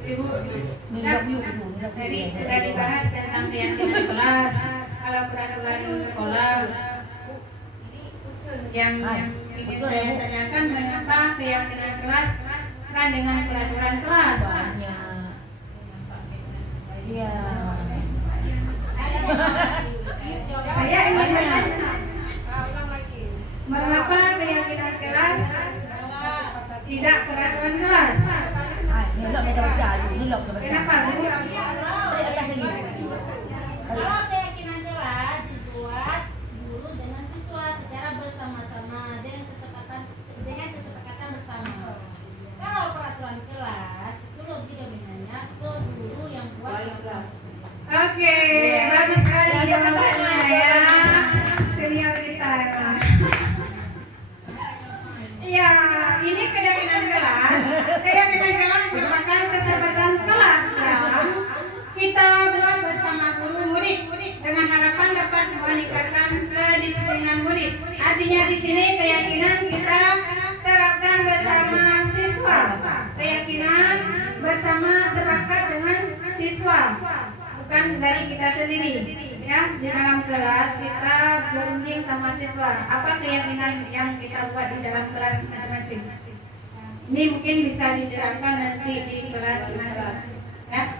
Ibu, tadi sudah dibahas tentang keyakinan kelas. Kalau peraturan sekolah, yang ingin saya tanyakan, mengapa keyakinan kelas bukan dengan peraturan kelas? Iya. Saya ingin bertanya, mengapa keyakinan kelas tidak peraturan kelas? Kenapa? Kalau keyakinan kelas dibuat guru dengan siswa secara bersama-sama dengan kesepakatan bersama. Kalau peraturan kelas itu lebih dominannya ke guru yang buat peraturan tersebut. Oke, bagus sekali jawabannya ya, senior kita. Iya, ini keyakinan kelas. Keyakinan kelas merupakan kesepakatan kelas yang kita buat bersama guru murid dengan harapan dapat meningkatkan kedisiplinan murid. Artinya di sini keyakinan kita terapkan bersama siswa. Keyakinan bersama sepakat dengan siswa, bukan dari kita sendiri. Ya, di dalam kelas kita berunding sama siswa. Apa keyakinan yang kita buat di dalam kelas masing-masing? Ini mungkin bisa diterapkan nanti di kelas masing-masing. Ya,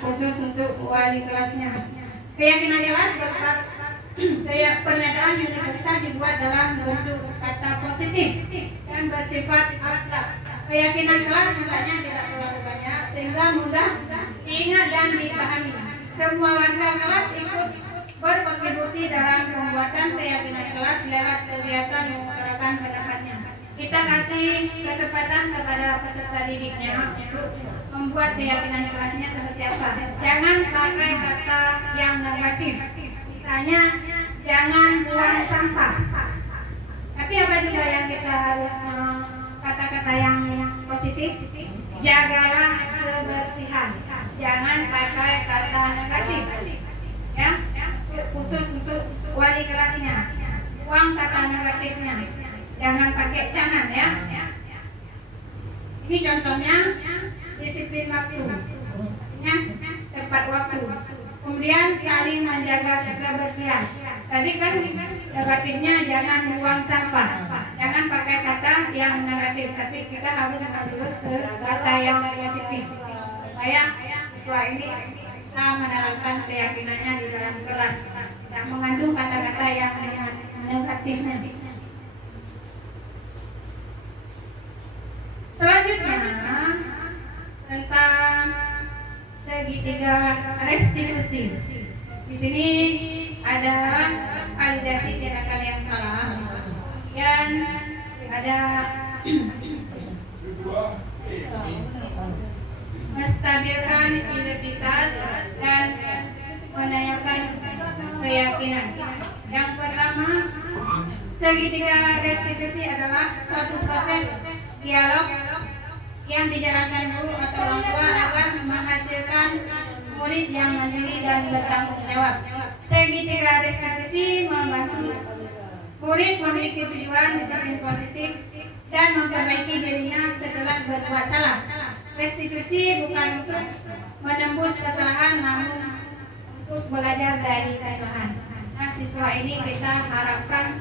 khusus untuk wali kelasnya. Keyakinan kelas dapat pernyataan universal dibuat dalam bentuk kata positif dan bersifat abstrak. Keyakinan kelas hendaknya tidak terlalu banyak sehingga mudah diingat dan dipahami. Semua warga kelas ikut berkontribusi dalam pembuatan keyakinan kelas lewat kegiatan yang mengutarakan pendapatnya. Kita kasih kesempatan kepada peserta didiknya untuk membuat keyakinan kelasnya seperti apa. Jangan pakai kata yang negatif. Misalnya, jangan buang sampah. Tapi apa juga yang kita harus kata-kata yang positif? Jagalah kebersihan. Jangan pakai kata negatif. Ya, khusus untuk wali kelasnya. Buang kata negatifnya. Jangan pakai jangan ya. Ini contohnya disiplin waktu. Artinya tepat waktu. Kemudian saling menjaga kebersihan. Tadi kan negatifnya jangan buang sampah. Jangan pakai kata yang negatif, tapi kita harus ke kata yang positif supaya siswa ini bisa menerapkan keyakinannya di dalam kelas, tidak mengandung kata-kata yang negatifnya. Selanjutnya tentang segitiga restitusi. Di sini ada validasi tindakan yang salah, dan ada menstabilkan identitas dan menanyakan keyakinan. Yang pertama, segitiga restitusi adalah suatu proses dialog yang dijalankan guru atau orang tua agar menghasilkan murid yang mandiri dan bertanggung jawab. Segitiga restitusi membantu murid memiliki tujuan disiplin positif dan memperbaiki dirinya setelah berbuat salah. Restitusi bukan untuk menembus kesalahan, namun untuk belajar dari kesalahan. Nah, siswa ini kita harapkan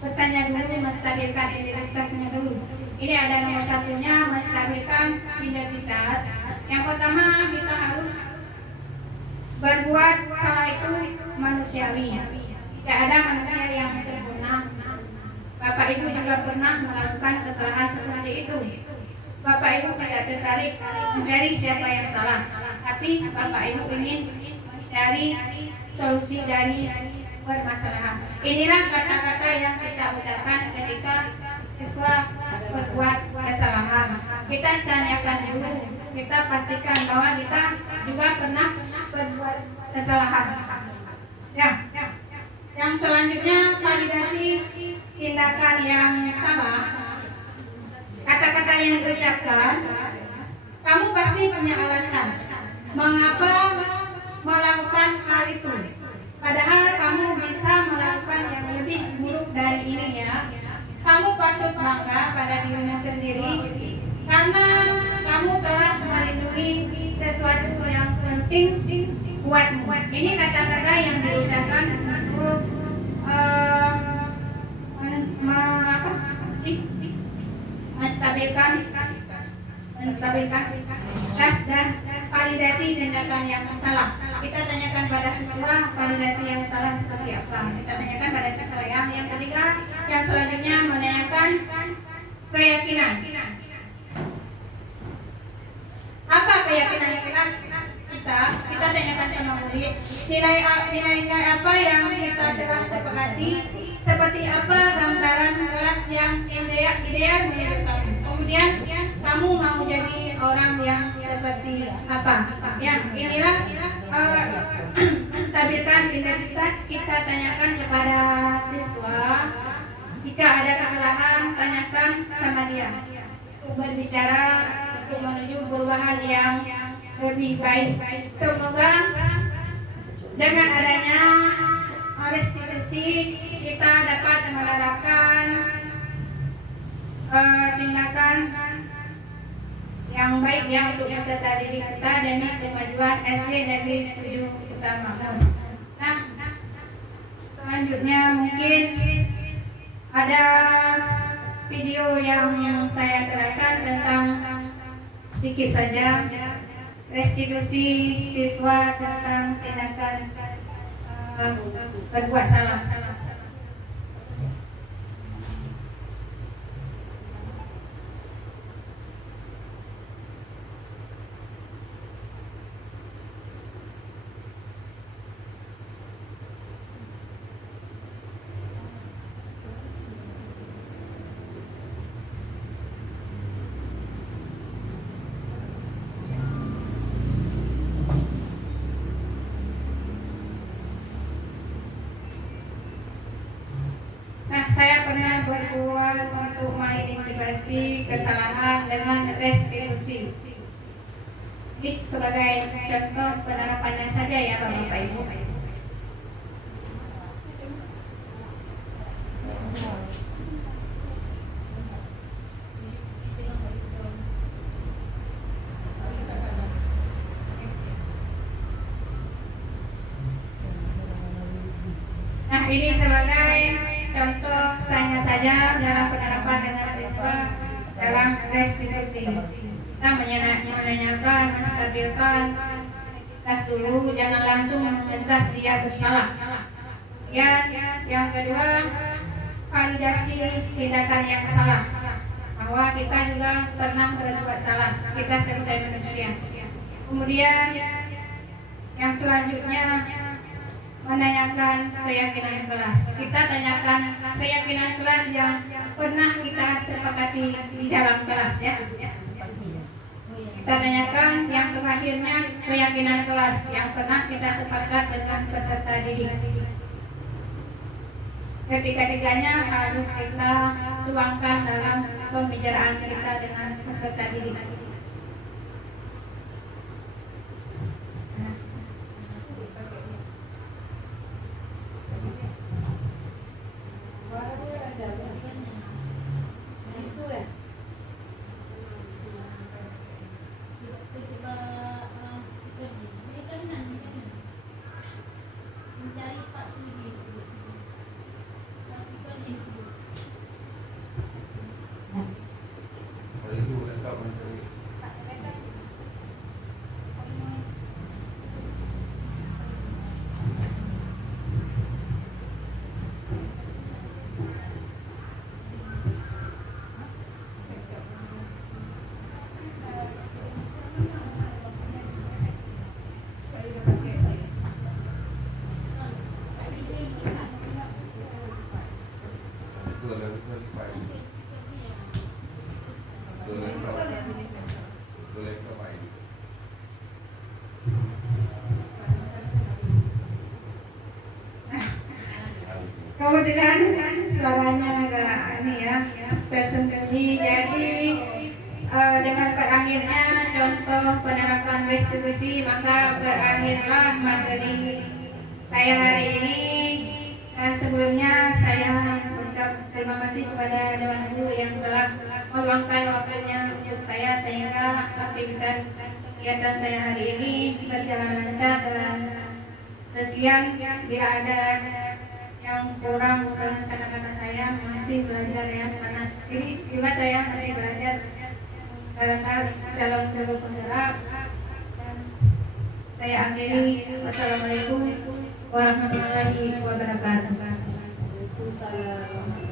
bertanya dulu, menstabilkan identitasnya dulu. Ini ada nomor satunya, menstabilkan identitas. Yang pertama, kita harus berbuat salah itu manusiawi. Tidak ada manusia yang sempurna. Bapak Ibu juga pernah melakukan kesalahan seperti itu. Bapak Ibu tidak tertarik mencari siapa yang salah, tapi Bapak Ibu ingin mencari solusi dari permasalahan. Inilah kata-kata yang kita ucapkan ketika siswa berbuat kesalahan. Kita tanyakan dulu, kita pastikan bahwa kita juga pernah berbuat kesalahan. Ya. Yang selanjutnya, validasi tindakan yang salah. Kata-kata yang diucapkan, kamu pasti punya alasan mengapa melakukan hal itu. Padahal kamu bisa melakukan yang lebih buruk dari ini ya. Kamu patut bangga pada dirimu sendiri karena kamu telah melindungi sesuatu yang penting buatmu. Ini kata-kata yang diucapkan untuk menstabilkan dan validasi tindakan yang salah. Kita tanyakan pada siswa validasi yang salah seperti apa. Kita tanyakan pada siswa yang ketiga. Yang selanjutnya menanyakan keyakinan. Apa keyakinan kelas kita? Kita tanyakan sama murid nilai apa yang kita telah sepakati, seperti apa gambaran kelas yang ideal menurut kamu. Kemudian kamu mau jadi orang yang seperti apa? Yang inilah menstabilkan identitas. Kita tanyakan kepada siswa. Jika ada kesalahan, tanyakan sama dia untuk berbicara, untuk menuju perubahan yang lebih baik. Semoga dengan adanya restitusi kita dapat menerapkan tindakan yang baik ya untuk peserta didik kita demi kemajuan SD Negeri 7 Utama. Nah, selanjutnya mungkin ada video yang saya ceritakan tentang sedikit saja restitusi siswa tentang tindakan berbuat salah. Nah, saya pernah berbuat untuk mengidentifikasi kesalahan dengan restitusi. Ini sebagai contoh penerapannya saja ya Bapak Ibu. Nah, ini sebagai contoh saja dalam penerapan dengan siswa dalam restitusi. Kita menanyakan, menstabilkan tas dulu, jangan langsung mencas dia bersalah. Yang kedua, validasi tindakan yang salah, bahwa kita juga pernah berbuat salah, kita sebagai manusia. Kemudian yang selanjutnya menanyakan keyakinan kelas. Kita tanyakan keyakinan kelas yang pernah kita sepakati di dalam kelas ya. Kita tanyakan yang terakhirnya keyakinan kelas yang pernah kita sepakat dengan peserta didik. Ketiga-tiganya harus kita tuangkan dalam pembicaraan kita dengan peserta didik. mencari Pak Sudi. Pak Speakernya itu. Kalau itu lengkap menteri. Betul, betul, Pak. Betul, lengkap. Betul, lengkap, Pak. Kemudian suaranya agak ini ya tersendiri, jadi dengan berakhirnya contoh penerapan restitusi maka berakhirlah materi saya hari ini. Dan sebelumnya saya mengucap terima kasih kepada Dewan Guru yang telah meluangkan waktunya untuk saya sehingga aktivitas kegiatan saya hari ini berjalan lancar. Dan sekian, bila ada yang kurang dan kata-kata saya masih belajar ya, karena ini juga saya masih belajar dalam hal calon guru penggerak. Dan saya akhiri, wassalamualaikum warahmatullahi wabarakatuh. Waalaikumsalam.